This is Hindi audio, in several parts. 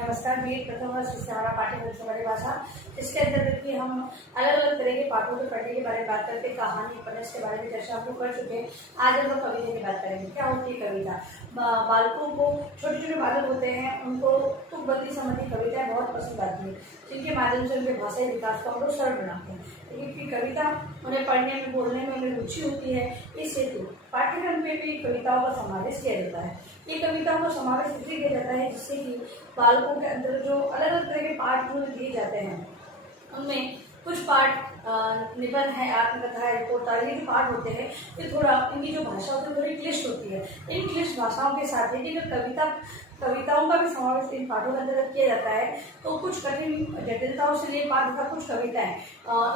नमस्कार। मेरी प्रथम वर्ष से हमारा पाठ्यक्रम समाज भाषा, इसके अंतर्गत कि हम अलग अलग तरह के पाठों को पढ़ने के बारे में बात करते, कहानी उपन्यास के बारे में चर्चा आपको कर चुके हैं। आज हम लोग कविता की बात करेंगे। क्या होती है कविता? बालकों को, छोटे छोटे बालक होते हैं, उनको तुकबंदी संबंधी कविताएं बहुत पसंद आती है, जिनके माध्यम से उनके भाषाई विकास को हम लोग सरल बनाते हैं। क्योंकि कविता उन्हें पढ़ने में, बोलने में उन्हें रुचि होती है, इस हेतु पाठ्यक्रम में भी कविताओं का समावेश किया जाता है। ये कविताओं का समावेश इसलिए किया जाता है जिससे कि बालकों के अंदर जो अलग अलग तरह के पाठ जो दिए जाते हैं, उनमें कुछ पाठ निबंध है, आत्मकथा है, कोताही के पाठ होते हैं, ये थोड़ा इनकी जो भाषा होती है थोड़ी क्लिष्ट होती है। इन क्लिष्ट भाषाओं के साथ ही कविताओं का भी समावेश इन पाठों के अंतर्गत किया जाता है। तो कुछ कठिन जटिलताओं से लिए पाठ तथा कुछ कविताएं,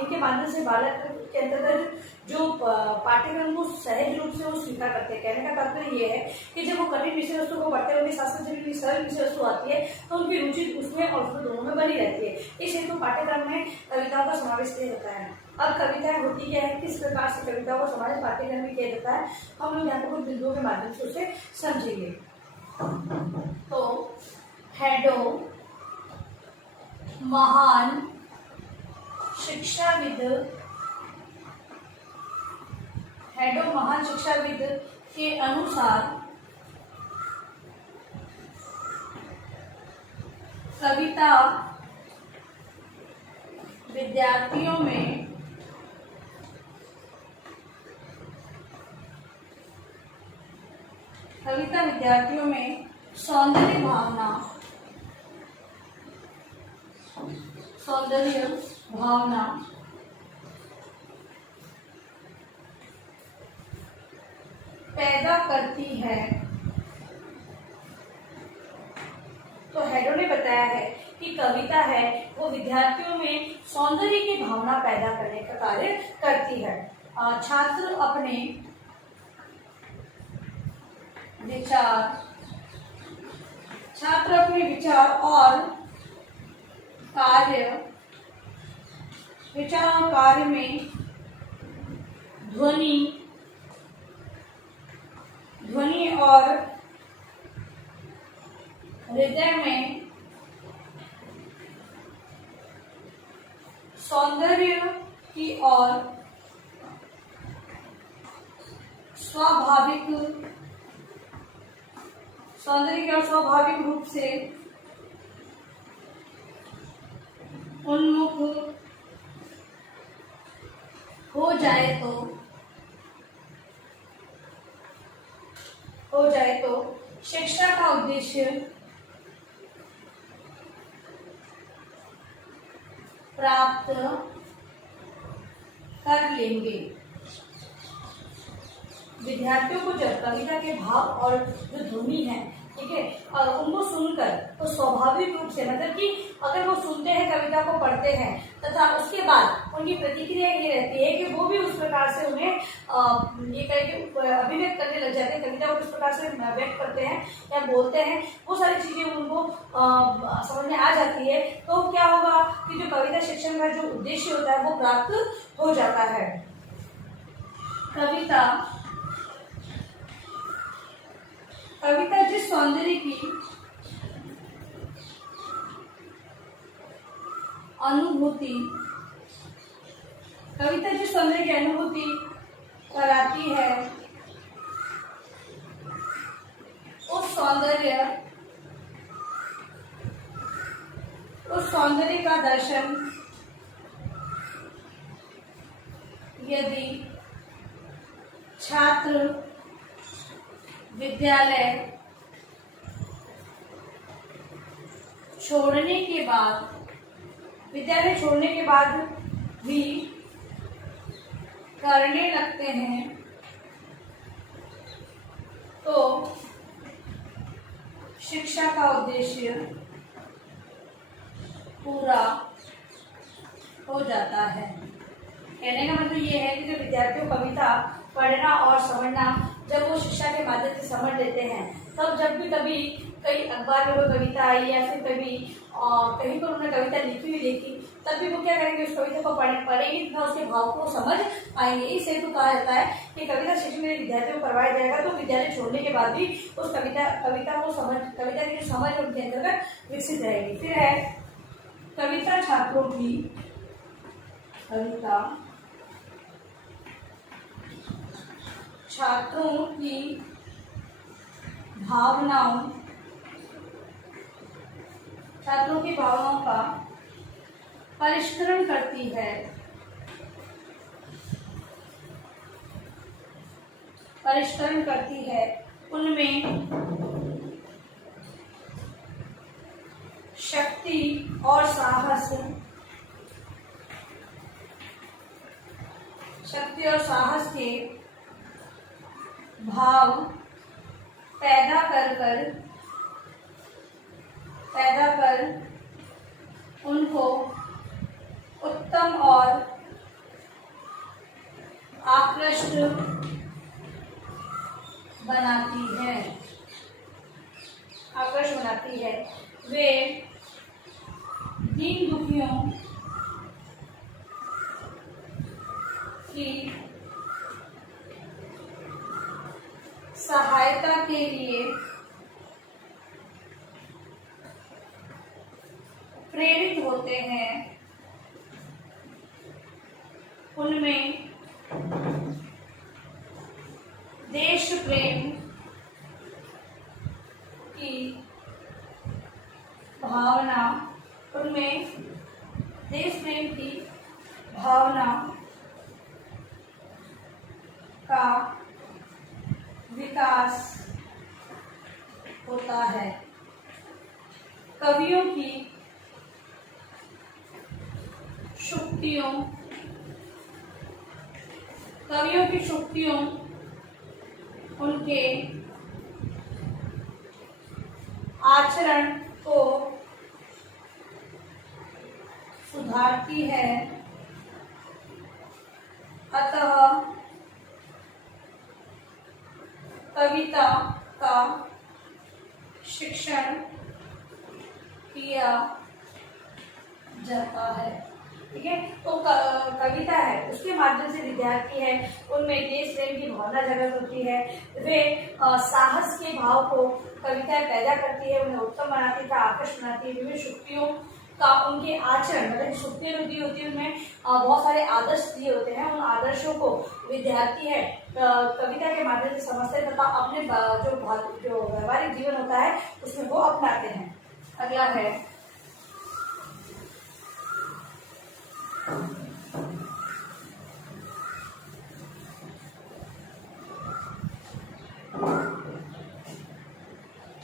इनके माध्यम से बालक के अंतर्गत जो पाठ्यक्रम को सहज रूप से वो स्वीकार करते हैं। कहने का तात्पर्य ये है कि जब वो कठिन विषय वस्तु को पढ़ते हैं, उनके साथ साथ जब सरल विषय वस्तु आती है तो उनकी रुचि उसमें और उसमें दोनों में बनी रहती है। इस हेतु पाठ्यक्रम में कविताओं का समावेश किया जाता है। अब कविताएं होती क्या है, किस प्रकार से कविताओं का समावेश पाठ्यक्रम में किया जाता है, हम लोग यहाँ पर कुछ बिंदुओं के माध्यम से उसे समझेंगे। तो हेडो महान शिक्षाविद के अनुसार कविता विद्यार्थियों में सौंदर्य भावना पैदा करती है। तो हेडो ने बताया है कि कविता है वो विद्यार्थियों में सौंदर्य की भावना पैदा करने का कार्य करती है। छात्र अपने विचार और कार्य में ध्वनि और हृदय में सौंदर्य की और स्वाभाविक रूप से उन्मुख हो जाए तो शिक्षा का उद्देश्य प्राप्त कर लेंगे। विद्यार्थियों को जब कविता के भाव और जो ध्वनि है, ठीक है, और उनको सुनकर तो स्वाभाविक रूप से, मतलब कि अगर वो सुनते हैं, कविता को पढ़ते हैं, तथा उसके बाद उनकी प्रतिक्रिया ये रहती है कि वो भी उस प्रकार से उन्हें ये करके अभिव्यक्त करने लग जाते हैं, कविता को किस प्रकार से व्यक्त करते हैं या बोलते हैं, वो सारी चीजें उनको समझ में आ जाती है। तो क्या होगा कि जो कविता शिक्षण का जो उद्देश्य होता है वो प्राप्त हो जाता है। कविता जिस सौंदर्य की अनुभूति कराती है, उस सौंदर्य का दर्शन यदि छात्र विद्यालय छोड़ने के बाद भी करने लगते हैं, तो शिक्षा का उद्देश्य पूरा हो जाता है। कहने का मतलब ये है कि जो विद्यार्थियों को कविता पढ़ना और समझना, जब वो शिक्षा के माध्यम से समझ लेते हैं तब जब भी कभी कई अखबार में कोई कविता आई या फिर कभी कहीं पर उन्होंने कविता लिखी हुई देखी, तब भी वो क्या करेंगे, उस कविता को पढ़ेंगे तथा उसके भाव को समझ पाएंगे। इस हेतु कहा जाता है कि कविता शिक्षण मेरे विद्यार्थियों को करवाया जाएगा तो विद्यालय छोड़ने के बाद भी उस कविता को समझ, कविता की जो समझ उनके अंतर्गत विकसित रहेगी। फिर है कविता छात्रों की भावनाओं का परिष्करण करती है, उनमें शक्ति और साहस के भाव पैदा कर उनको उत्तम और आकृष्ट बनाती है। वे दीन दुखियों की सहायता के लिए प्रेरित होते हैं। उनमें देश प्रेम की भावना का विकास होता है। कवियों की शुक्तियों उनके आचरण को सुधारती है। अतः कविता का शिक्षण किया जाता है। ठीक है, तो कविता है उसके माध्यम से विद्यार्थी है उनमें देश प्रेम की भावना जागृत होती है। वे साहस के भाव को कविताएं पैदा करती है, उन्हें उत्तम बनाती है, आकर्षक बनाती है। विभिन्न शक्तियों का उनके आचरण, मतलब शक्तियां दी होती है उनमें बहुत सारे आदर्श दिए होते हैं। उन आदर्शों को विद्यार्थी है कविता के माध्यम से समझते हैं तथा अपने जो व्यवहारिक जीवन होता है उसमें वो अपनाते हैं। अगला है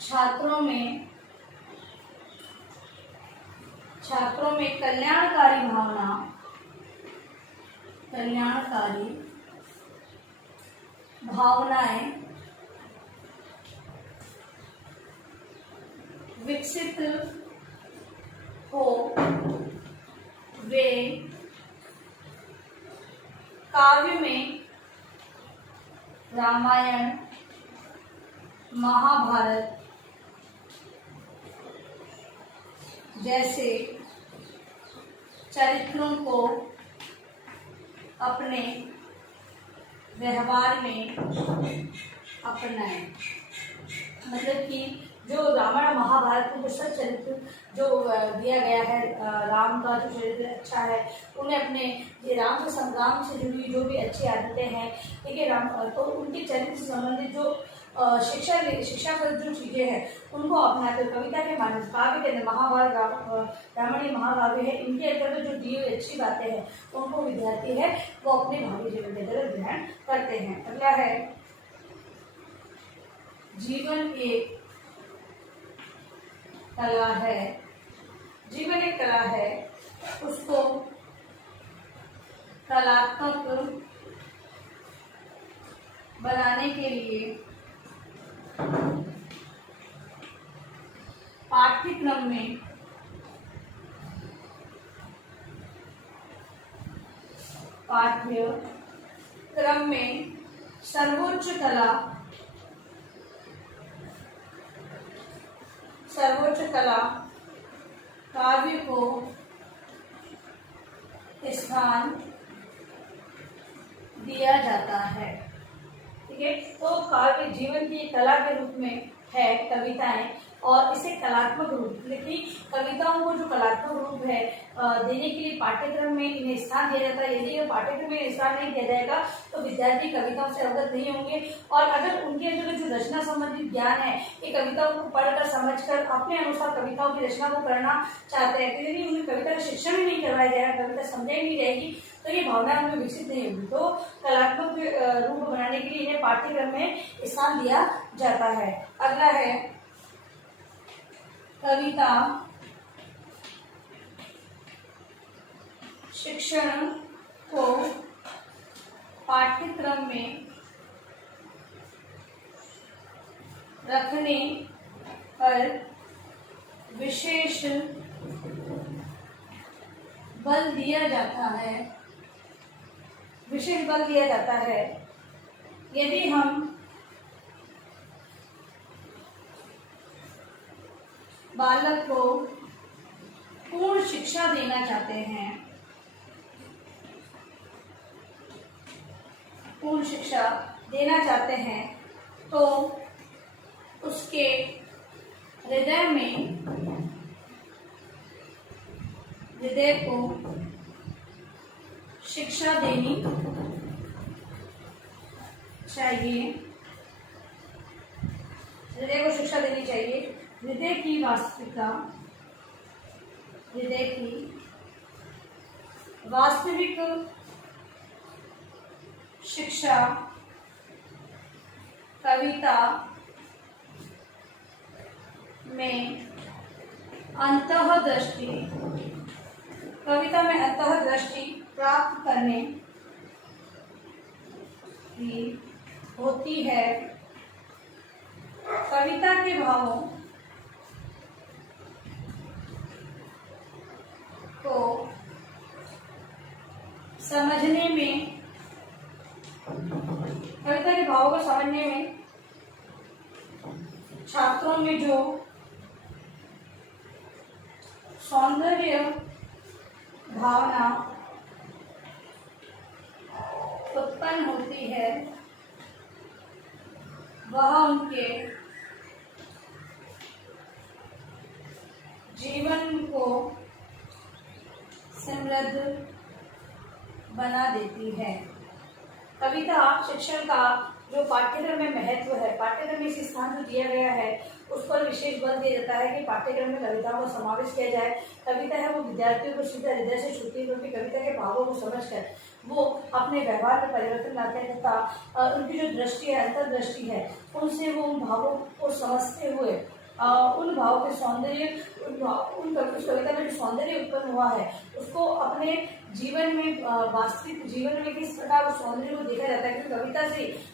छात्रों में कल्याणकारी भावनाएं विकसित हो। वे काव्य में रामायण, महाभारत जैसे चरित्रों को अपने व्यवहार में अपनाएं। मतलब कि जो रामायण महाभारत में जो सब चरित्र जो दिया गया है, राम का जो चरित्र अच्छा है, उन्हें अपने ये राम के संग्राम से जुड़ी जो भी अच्छी आदतें हैं, ठीक है, राम तो उनके चरित्र से संबंधित जो शिक्षागत जो चीज़ें हैं उनको अपनाते हुए कविता के माध्यम से काव्य के अंदर महाभारत, रामायण, महाकाव्य है, इनके अंतर्गत जो दी हुई अच्छी बातें हैं उनको विद्यार्थी है वो अपने भावी जीवन के अंदर ग्रहण करते हैं। अगला है जीवन एक कला है। जीवन एक कला है, उसको कलात्मक बनाने के लिए पाठ्यक्रम में सर्वोच्च कला सर्वोच्च कला काव्य को स्थान दिया जाता है। ठीक है, तो काव्य जीवन की कला के रूप में है कविताएं, और इसे कलात्मक रूप, लेकिन कविताओं को जो कलात्मक रूप है देने के लिए पाठ्यक्रम में इन्हें स्थान दिया जाता है। यदि ये पाठ्यक्रम में स्थान नहीं दिया जाएगा तो विद्यार्थी कविताओं से अवगत नहीं होंगे, और अगर उनके अंदर जो रचना संबंधित ज्ञान है ये कविताओं को पढ़कर समझकर अपने अनुसार कविताओं की रचना को करना चाहते हैं, तो यदि उन्हें कविता का शिक्षण ही नहीं करवाया जाएगा, कविता समझाई नहीं जाएगी, तो ये भावना उनमें विकसित नहीं होगी। तो कलात्मक रूप बनाने के लिए इन्हें पाठ्यक्रम में स्थान दिया जाता है। अगला है कविता शिक्षण को पाठ्यक्रम में रखने पर विशेष बल दिया जाता है। विशेष बल दिया जाता है यदि हम बालक को पूर्ण शिक्षा देना चाहते हैं, पूर्ण शिक्षा देना चाहते हैं, तो उसके हृदय को शिक्षा देनी चाहिए। हृदय को शिक्षा देनी चाहिए। हृदय की वास्तविकता, हृदय की वास्तविक शिक्षा कविता में अंतःदृष्टि, कविता में अंतःदृष्टि प्राप्त करने की होती है। कविता के भावों को समझने में, कविता के भावों को समझने में छात्रों में जो सौंदर्य भावना उत्पन्न होती है वह उनके जीवन को समृद्ध बना देती है। कविता शिक्षण का जो पाठ्यक्रम में महत्व है, पाठ्यक्रम में इस स्थान जो दिया गया है उस पर विशेष बल दिया जाता है कि पाठ्यक्रम में कविताओं का समावेश किया जाए। कविता है वो विद्यार्थियों को सीधा हृदय से छूती है, क्योंकि कविता के भावों को समझकर वो अपने व्यवहार में परिवर्तन लाते हैं तथा उनकी जो दृष्टि है, अंतर्दृष्टि है, उनसे वो उन भावों को समझते हुए उन भावों के सौंदर्य, उस कविता में जो सौंदर्य उत्पन्न हुआ है उसको अपने जीवन में, वास्तविक जीवन में किस प्रकार उस सौंदर्य को देखा जाता है। क्योंकि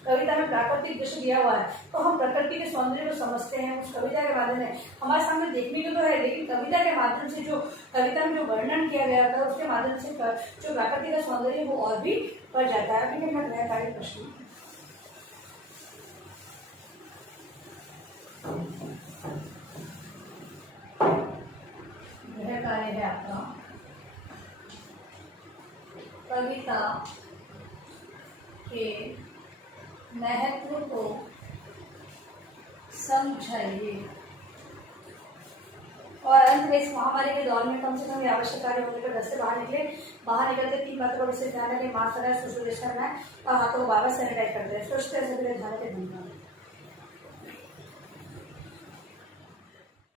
कविता में प्राकृतिक दृश्य दिया हुआ है, तो हम प्रकृति के सौंदर्य को समझते हैं उस कविता के माध्यम से। हमारे सामने देखने को तो है, लेकिन कविता के माध्यम से जो कविता में जो वर्णन किया गया था उसके माध्यम से जो प्राकृतिक का सौंदर्य वो और भी बढ़ जाता है। अभी मैं गृहकार्य प्रश्न, गृह कार्य है आपका, कविता के महत्व को समझाइए। और अंत में इस महामारी के दौर में कम से कम आवश्यक कार्य होने पर घर से बाहर निकले। बाहर निकलते 3 बातों का विशेष ध्यान रखें। मास्क लगाए, सोशल डिस्टेंस बनाए और हाथों को बार-बार सैनिटाइज करते हैं। स्वच्छता से ध्यान रखें। धन्यवाद।